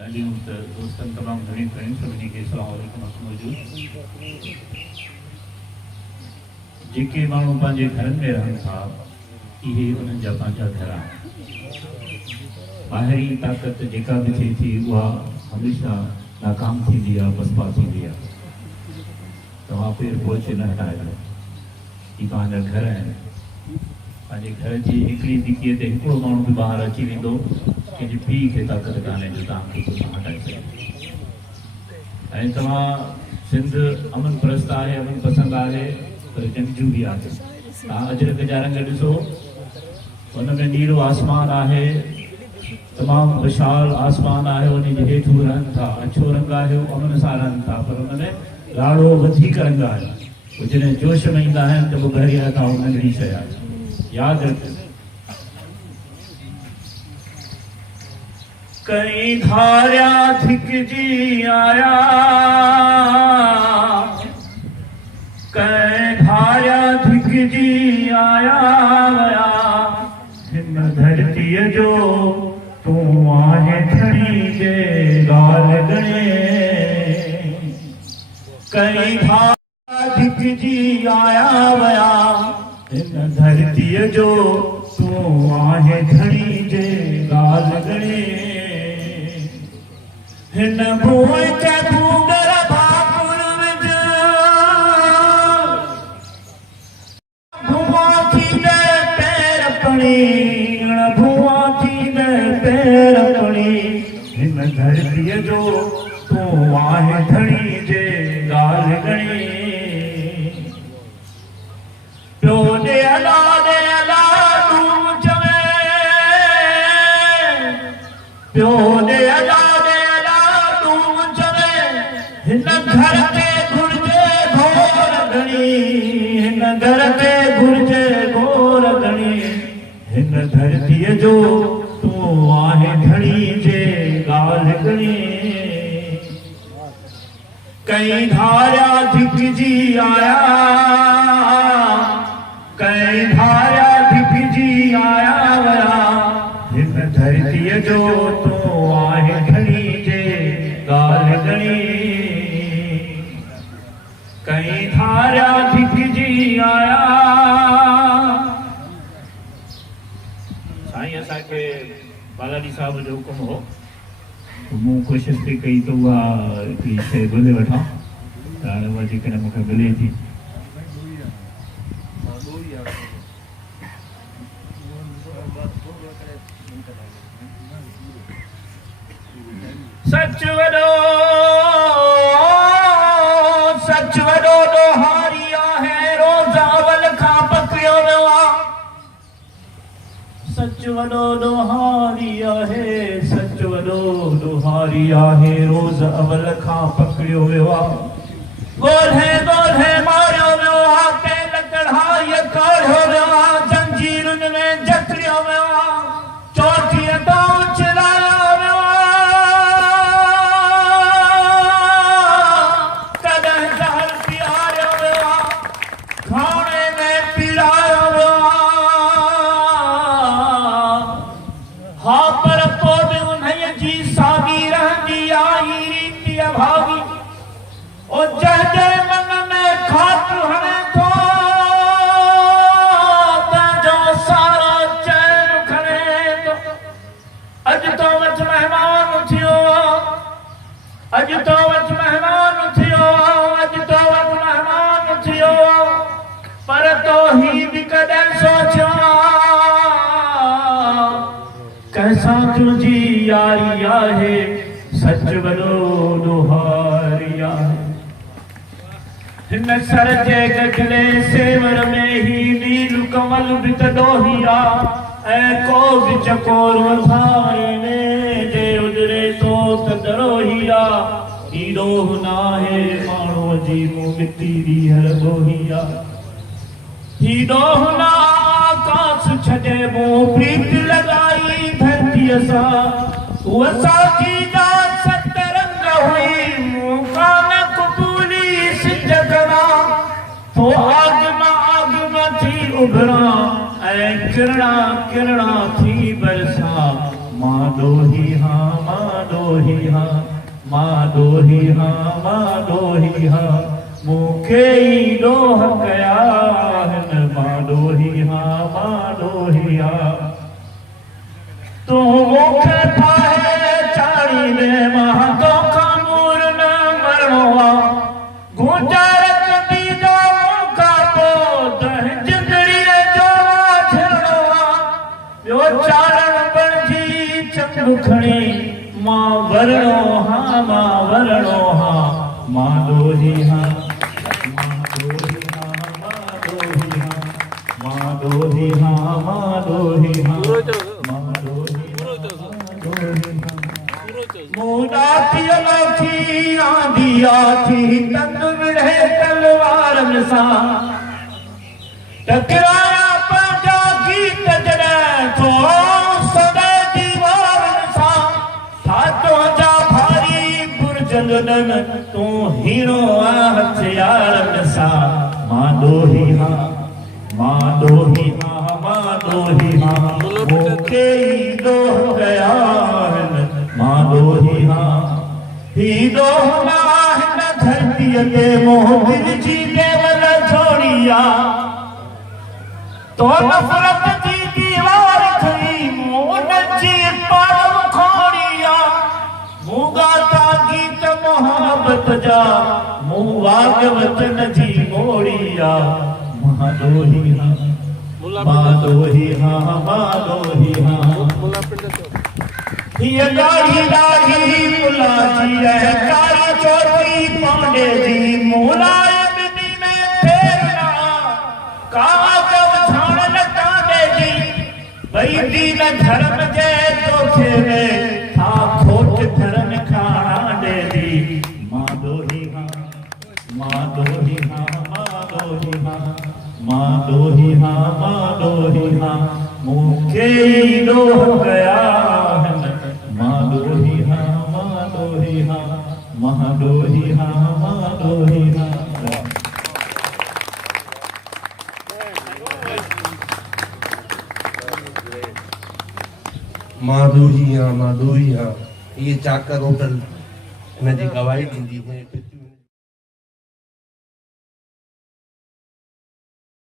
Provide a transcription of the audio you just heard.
ॻाल्हियूं त दोस्तनि तमामु घणी कयूं, सभिनी खे अस्सलामु अलैकुम मौजूद। जेके माण्हू पंहिंजे घरनि में रहनि था, इहे उन्हनि जा पंहिंजा घर आहिनि। ॿाहिरी ताक़त जेका बि थिए थी उहा हमेशह नाकाम थींदी आहे, बसपा थींदी आहे। तव्हां पेर बोझ न हटायो, ही पंहिंजा घर आहिनि। पंहिंजे घर जी हिकिड़ी दिकीअ ते हिकिड़ो माण्हू बि ॿाहिरि अची वेंदो, कंहिंजे पीउ खे ताक़त कान्हे जो तव्हांखे कुझु हटाए सघे। ऐं तव्हां सिंध अमन परस्त आहे, अमन पसंदि आहे, पर जंगजू बि आहे। तव्हां अजरक जा रंग ॾिसो, हुन में नीरो आसमान आहे, तमामु विशाल आसमान आहे, उन जे हेठि हू रहनि था। अछो रंग आहे, हू अमन सां रहनि था, पर हुन में ॻाढ़ो वधीक रंग आहे। पोइ जॾहिं जोश में ईंदा आहिनि त पोइ ॻरिया था, हू नंढड़ी शइ आहे। यादि रखो, कई धारिया धिकजी आया, कई धारिया धिकजी आया वया, हिन धरतीअ जो तूं आहे धणी जे ॻाल्हि गणे। कई धारिया धिकजी आया वया, हिन धरतीअ जो तूं आहे धणी जे ॻाल्हि गणे। हिन भूए खे भूगर भाकुर विझ, भूआ थींदे पैर पणी, भूआ थींदे पैर पणी। हिन धरतीअ जो तूं आहे धणी जे ॻाल्हि गणी। प्यो ॾे अला ॾे अला तूं चवे, प्यो ॾे अला हिन घर ते घुर्जे घोर घणी, हिन घर ते घुर्जे घोर घणी। हिन धरतीअ जो तूं आहे धणी जे ॻाल्हि गणी। कई धारिया धिकजी आया, कई धारिया धिकजी आया वया, हिन धरतीअ जो तूं आहे धणी जे ॻाल्हि गणी। कई धारिया धिकजी आया। साईं असांखे बालाजी साहिब जो हुकुम हो, मूं कोशिशि पई कई त उहा हिकिड़ी शइ ॻोल्हे वठां, त हाणे उहा जेकॾहिं मूंखे मिले थी। सच वॾो, सच वॾो ॾोहारी आहे, रोज़ अवल खां पकड़ियो वियो आहे। सच वॾो ॾोहारी आहे, सच वॾो ॾोहारी आहे, रोज़ अवल खां पकड़ियो वियो आहे। ॻोल्हे ॻोल्हे मारियो वियो आहे, कंहिं लकड़हाईअ काढ़ियो वियो आहे, जंजीरुनि में जकड़ियो वियो आहे, चौथीअ तां चिलायो वियो आहे। अॼु तो वटि महिमान थियो, अॼु तो वटि महिमान थियो, पर तो ही बि कॾहिं सोचियो कंहिंसां तुंहिंजी यारी आहे, सच वॾो ॾोहारी आहे। हिन सर जे गगले सेवर में ही नील कमल बि त ॾोही आहे, ऐं को बि चकोर धारे में जे उॾरे तो त डरोही आहे। ही ॾोह नाहे माण्हूअ जी मूं मिटी ॾींहर ॾोही आहे। ही ॾोह न आकाश छॾे मूं प्रीत लॻाई धरतीअ सां, उहा साखी जा सत रंग हुई, मूं कान क़बूली सिज करां, तो आग मां थी उभरां, ऐं किरणा किरणा थी बरसां। मां ॾोही हाँ मां ॾोही दोही हा मां दोही हा मां दोही हा मूंखे ई ॾोह कया हिन मां दोही हा मां दोही हा तूं मूंखे ठाहे चाढ़ींदे मां तोखां मूर न मरणो आहे गुजारत दीदा मूंखां पोइ त जिंदड़ीअ जो झरणो आहे ॿियो चारण बणिजी चंग खणी मां वरणो हा मां वरणो हा मां दोही हा मां दोही हा मां दोही हा मां दोही हा मां दोही हा थी आंधिया थी तंग विढ़े तलवारनि सां टकराया पंहिंजा गीत जॾहिं थो सदा दीवारनि सां ठातो जा भारी बुर्जन तूं हीरो आ हथियारनि सां मां दोही हा मां दोही हा मां दोही हा मूंखे ई ॾोह कया मां दोही हा ही ॾोह न हिन धरतीअ ते मोहन जी देवल छोड़िया तो नफ़रत जी दीवार खणी मोहन जी पालव खोड़िया मूं ॻाता गीत मोहब्बत जा मूं वाग वतन जी मोड़िया मां दोही हा मां दोही हा मां दोही हा ये दाढ़ी दाढ़ी मुला जी है काली चोटी पांडे जी मुलायम दी में फेरना कागव छाण लटांडे जी भई दीन धर्म जे तोखे में था खोट धर्म खाणे दी मां दोही हा मां दोही हा मां दोही हा मां दोही हा मां दोही हा मूंखे ई ॾोह कया मां दोही हा मां दोही हा मां दोही हा मां दोही हा मां दोही हा मां दोही हा ये चाकर होटल हिन जी गवाही ॾींदी है।